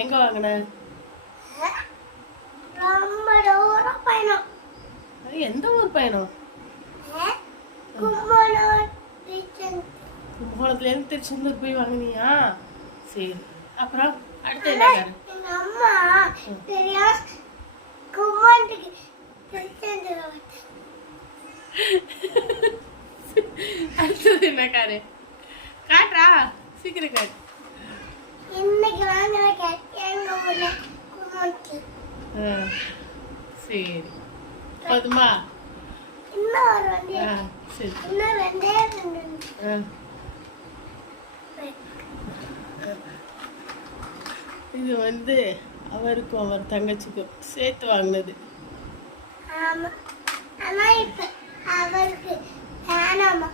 எங்க வாங்கின? ரொம்ப தூரம் பயணம். எந்த ஊர் பயணம்? கும்பகோணத்துல இருந்து திருச்செந்தூர் போய் வாங்கினியா? சரி, அப்புறம் அடுத்து என்ன காரு? எங்க அம்மா தெரியா கும்பகோணத்துக்கு திருச்செந்தூர். அடுத்தது என்ன காரு? காட்டுறா, சீக்கிரம் காட்டு. இன்னைக்கு வாங்கின எங்க ஊர்ல கும்பகோணத்துல. சரி, போதுமா? இன்னும் ஒரு வண்டி. சரி, இன்னும் ரெண்டே ரெண்டு. இது வந்து அவருக்கும் அவர் தங்கச்சிக்கும் சேர்த்து வாங்கினது. ஆமா, ஆனா இப்ப அவருக்கு வேணாமா.